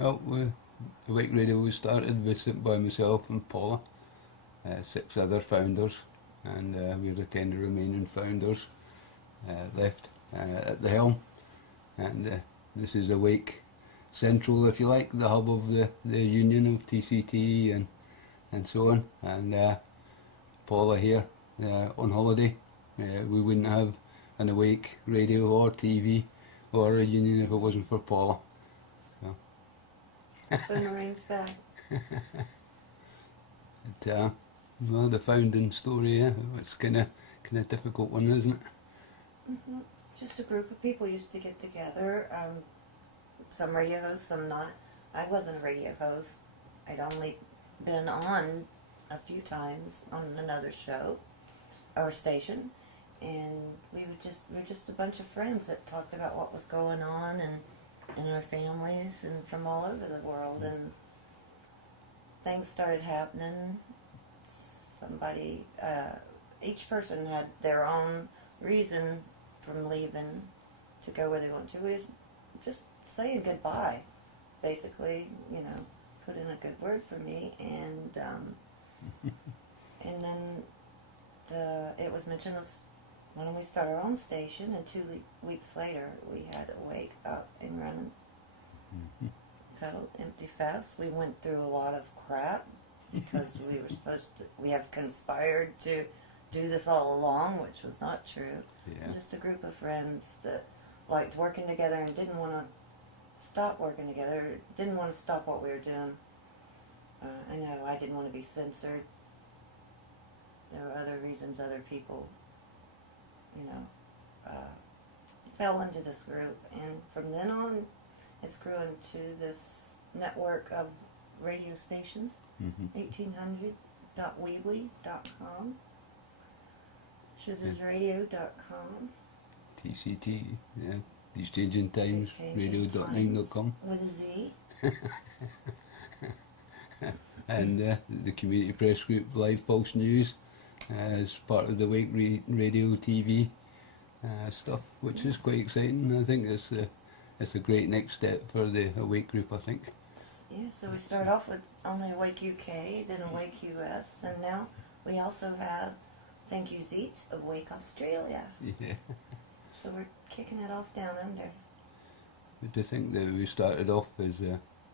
Well, the Wake Radio was started by myself and Paula, 6 other founders, and we're the kind of remaining founders left at the helm. And this is Awake Central, if you like, the hub of the union of TCT and so on. And Paula here on holiday. We wouldn't have an Awake Radio or TV or a union if it wasn't for Paula. Boomerang's back. Well, the founding story, it's kind of difficult one, isn't it? Mm-hmm. Just a group of people used to get together. Some radio hosts, some not. I wasn't a radio host. I'd only been on a few times on another show or station, and we were just a bunch of friends that talked about what was going on and in our families and from all over the world. And things started happening. Somebody, each person had their own reason from leaving to go where they want to. We was just saying goodbye, basically. Put in a good word for me, and then it was mentioned when we started our own station, and 2 weeks later we had Awake up and running. Pedal empty fast. We went through a lot of crap because we have conspired to do this all along, which was not true. Yeah. Just a group of friends that liked working together and didn't want to stop working together, didn't want to stop what we were doing. I know I didn't want to be censored. There were other reasons other people, fell into this group. And from then on, it's grown to this network of radio stations, 1800.weebly.com, shizizradio.com, TCT, yeah, These Changing Times, radio.9.com. With a Z. And the Community Press Group Live Pulse News as part of the Wake Radio TV stuff, which is quite exciting. I think it's a great next step for the Awake Group, I think. Yeah, so we started off with only Awake UK, then Awake US, and now we also have Thank You Zeets, Awake Australia. Yeah. So we're kicking it off down under. But to think that we started off as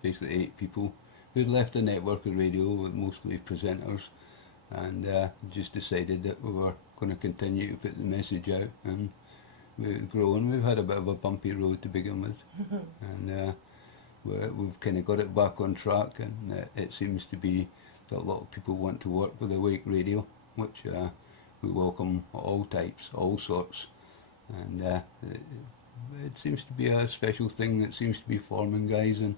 basically 8 people who'd left a network of radio with mostly presenters, and just decided that we were going to continue to put the message out, and we've grown. We've had a bit of a bumpy road to begin with, and we've kind of got it back on track, and it seems to be that a lot of people want to work with Awake Radio, which we welcome all types, all sorts, and it seems to be a special thing that seems to be forming, guys, and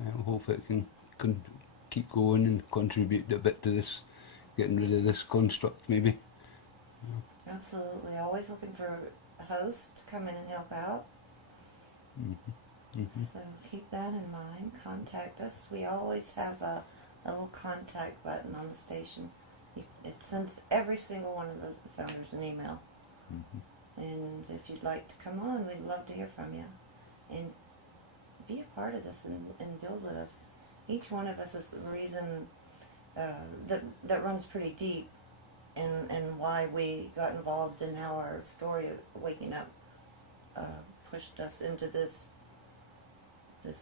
I hope it can keep going and contribute a bit to this, getting rid of this construct, maybe. Absolutely. Always looking for a host to come in and help out. So keep that in mind. Contact us. We always have a little contact button on the station. It sends every single one of the founders an email. And if you'd like to come on, we'd love to hear from you. And be a part of this and build with us. Each one of us is a reason that runs pretty deep, and why we got involved, and how our story of waking up pushed us into this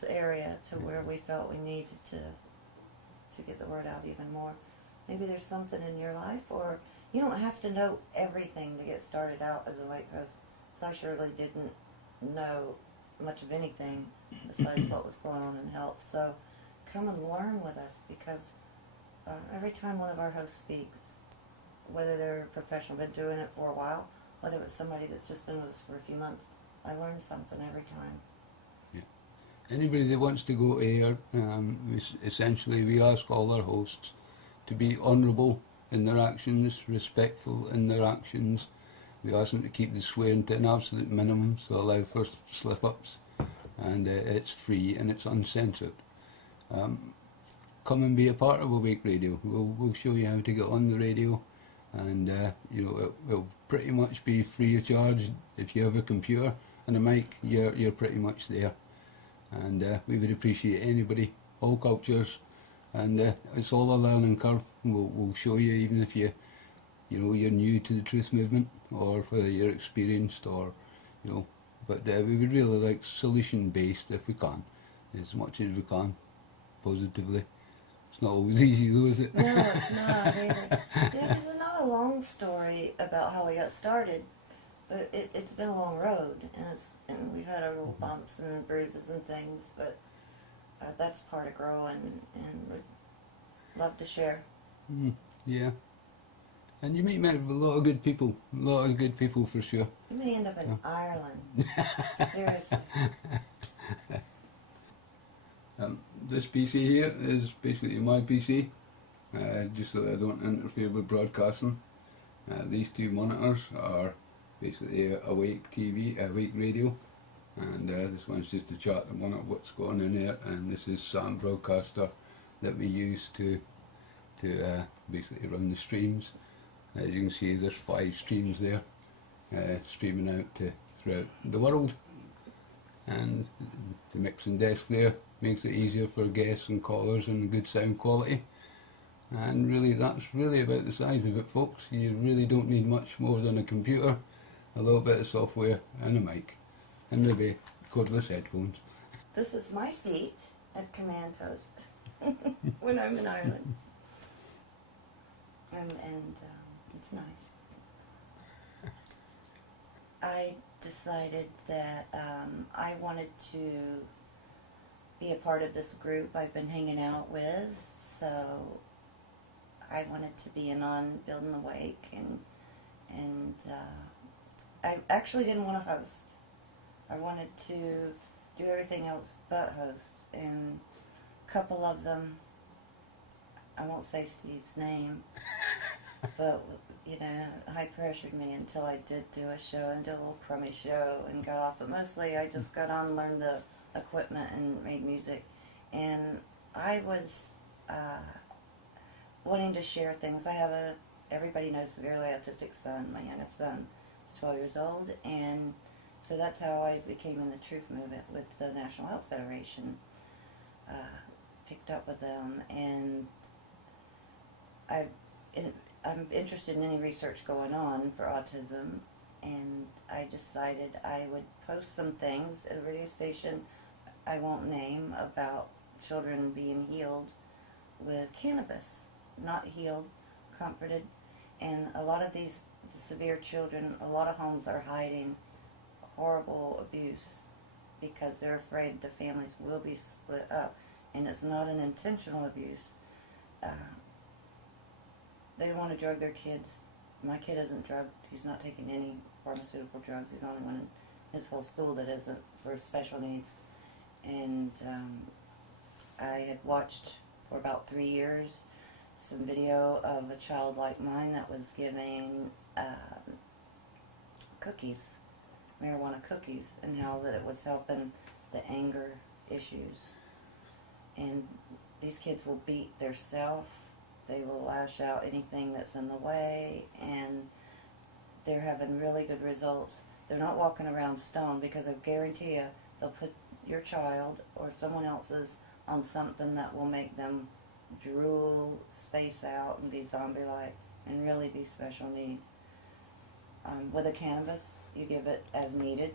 area to where we felt we needed to get the word out even more. Maybe there's something in your life, or you don't have to know everything to get started out as a Wake host. So I surely didn't know much of anything besides what was going on in health. So come and learn with us, because every time one of our hosts speaks, whether they're a professional, been doing it for a while, whether it's somebody that's just been with us for a few months, I learn something every time. Yeah. Anybody that wants to go air, essentially we ask all our hosts to be honourable in their actions, respectful in their actions. We ask them to keep the swearing to an absolute minimum, so allow for slip-ups, and it's free and it's uncensored. Come and be a part of Awake Radio. We'll show you how to get on the radio, and it'll pretty much be free of charge. If you have a computer and a mic, you're pretty much there. and we would appreciate anybody, all cultures, and it's all a learning curve. We'll show you, even if you're new to the truth movement, or whether you're experienced, or but we would really like solution based if we can, as much as we can, positively. It's not always easy though, is it? No, it's not either. Because it's not a long story about how we got started, but it's been a long road, and we've had our little bumps and bruises and things, but that's part of growing, and we'd love to share. Yeah. And you meet a lot of good people, for sure. You may end up in Ireland. Seriously. This PC here is basically my PC, just so that I don't interfere with broadcasting. These two monitors are basically Awake TV, Awake Radio, and this one's just to chart and monitor what's going on in there, and this is Sound Broadcaster that we use to basically run the streams. As you can see, there's 5 streams there, streaming out throughout the world, and the mixing desk there makes it easier for guests and callers, and good sound quality. And really, that's really about the size of it, folks. You really don't need much more than a computer, a little bit of software, and a mic, and maybe cordless headphones. This is my seat at command post when I'm in Ireland, and it's nice. I decided that I wanted to be a part of this group I've been hanging out with, so I wanted to be in on building the wake, and I actually didn't want to host. I wanted to do everything else but host, and a couple of them, I won't say Steve's name, but high pressured me until I did do a show, and did a little crummy show and got off, but mostly I just got on, learned the equipment, and made music. And I was wanting to share things. I have everybody knows, severely autistic son. My youngest son is 12 years old, and so that's how I became in the truth movement with the National Health Federation. Picked up with them, and I'm interested in any research going on for autism, and I decided I would post some things at a radio station I won't name about children being healed with cannabis. Not healed, comforted. And a lot of these severe children, a lot of homes are hiding horrible abuse because they're afraid the families will be split up. And it's not an intentional abuse. They want to drug their kids. My kid isn't drugged. He's not taking any pharmaceutical drugs. He's the only one in his whole school that isn't, for special needs. And I had watched for about 3 years some video of a child like mine that was giving cookies, marijuana cookies, and how that it was helping the anger issues. And these kids will beat their self. They will lash out anything that's in the way, and they're having really good results. They're not walking around stoned, because I guarantee you they'll put your child or someone else's on something that will make them drool, space out, and be zombie-like, and really be special needs. With a cannabis, you give it as needed,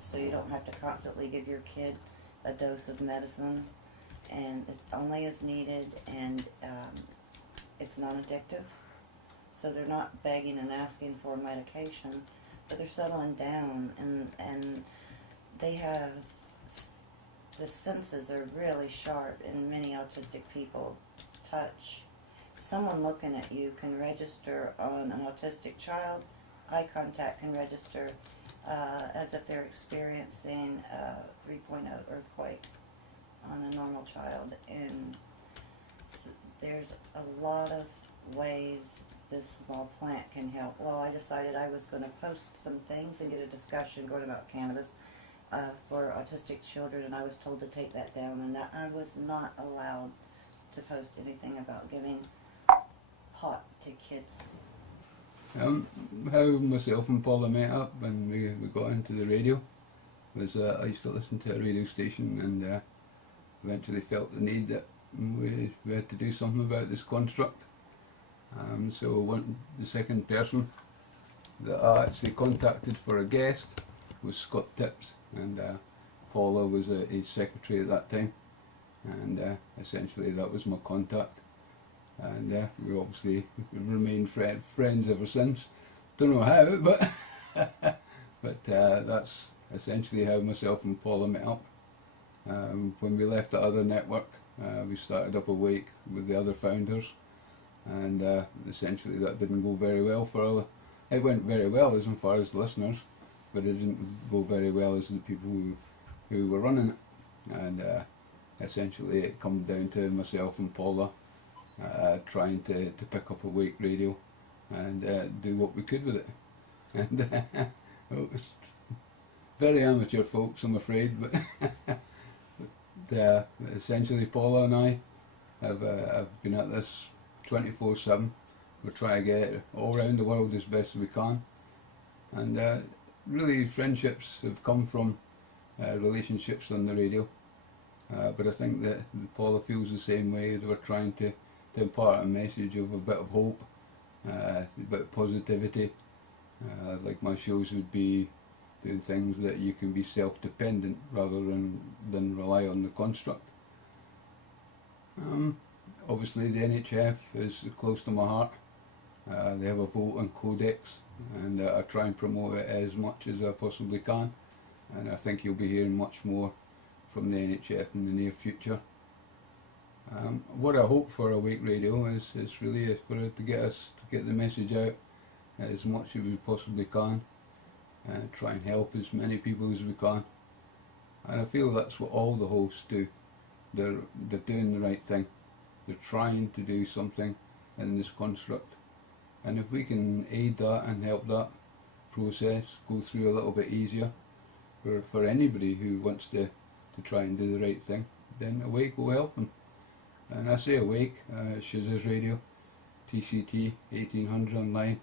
so you don't have to constantly give your kid a dose of medicine, and it's only as needed, and it's non-addictive, so they're not begging and asking for medication, but they're settling down, and they have, the senses are really sharp in many autistic people. Touch. Someone looking at you can register on an autistic child. Eye contact can register as if they're experiencing a 3.0 earthquake on a normal child. And there's a lot of ways this small plant can help. Well, I decided I was going to post some things and get a discussion going about cannabis for autistic children, and I was told to take that down, and that I was not allowed to post anything about giving pot to kids. How myself and Paula met up when we got into the radio. was I used to listen to a radio station, and eventually felt the need that we had to do something about this construct. So the second person that I actually contacted for a guest was Scott Tips, and Paula was his secretary at that time, and essentially that was my contact, and we obviously remained friends ever since. Don't know how, but but that's essentially how myself and Paula met up. When we left the other network, we started up Awake with the other founders, and essentially that didn't go very well for. It went very well as far as listeners, but it didn't go very well as the people who were running it. And essentially it come down to myself and Paula trying to pick up Awake Radio and do what we could with it. And very amateur folks, I'm afraid, but essentially Paula and I have been at this 24/7. We're trying to get all around the world as best as we can, and really friendships have come from relationships on the radio, but I think that Paula feels the same way. That we're trying to impart a message of a bit of hope, a bit of positivity. Like my shows would be doing things that you can be self-dependent rather than rely on the construct. Obviously the NHF is close to my heart. They have a vote on codex, and I try and promote it as much as I possibly can, and I think you'll be hearing much more from the NHF in the near future. What I hope for Awake Radio is really for it to get the message out as much as we possibly can, and try and help as many people as we can. And I feel that's what all the hosts do. They're doing the right thing. They're trying to do something in this construct. And if we can aid that and help that process go through a little bit easier for anybody who wants to try and do the right thing, then Awake will help them. And I say Awake, Shiz's Radio, TCT, 1800 online,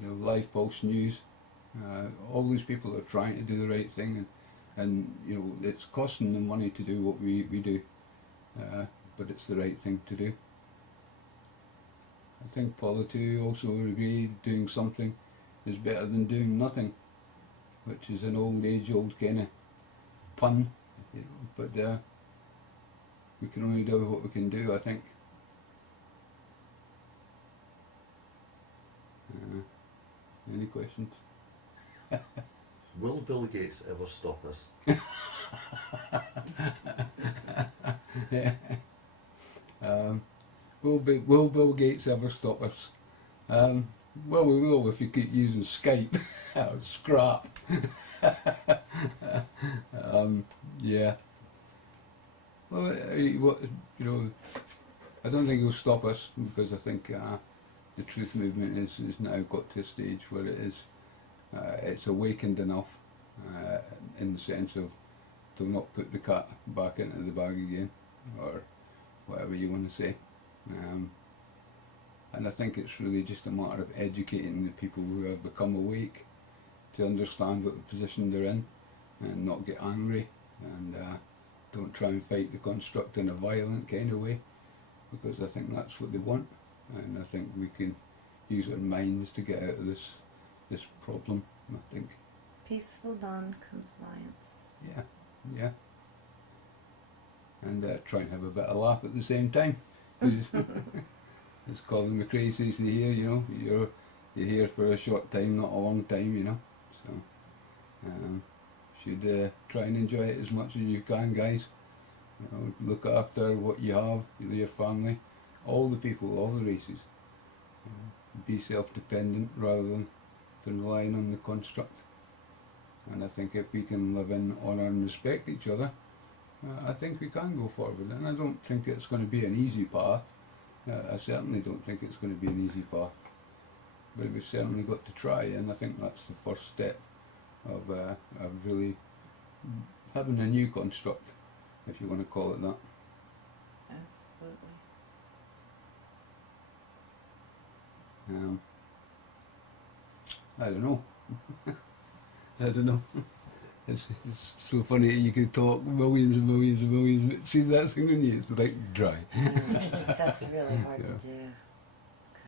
Live Pulse News, all these people are trying to do the right thing, and it's costing them money to do what we do, but it's the right thing to do. I think Paula too also would agree doing something is better than doing nothing, which is an old kind of pun, but we can only do what we can do, I think. Any questions? Will Bill Gates ever stop us? Yeah. Will Bill Gates ever stop us? Well, we will if you keep using Skype. Scrap. Yeah. Well, I don't think he'll stop us, because I think the truth movement is now got to a stage where it's awakened enough, in the sense of they'll not put the cat back into the bag again, or whatever you want to say. And I think it's really just a matter of educating the people who have become awake to understand what the position they're in, and not get angry, and don't try and fight the construct in a violent kind of way, because I think that's what they want, and I think we can use our minds to get out of this problem, I think. Peaceful non-compliance. Yeah. And try and have a bit of laugh at the same time. It's calling me crazy to hear, you're here for a short time, not a long time, So should try and enjoy it as much as you can, guys. Look after what you have, your family, all the people, all the races. Be self-dependent rather than relying on the construct. And I think if we can live in, honour and respect each other, I think we can go forward. And I don't think it's going to be an easy path. I certainly don't think it's going to be an easy path. But we've certainly got to try, and I think that's the first step of really having a new construct, if you want to call it that. Absolutely. I don't know. I don't know. It's so funny you could talk millions and millions and millions, but see that thing on you, it's like dry. That's really hard to do.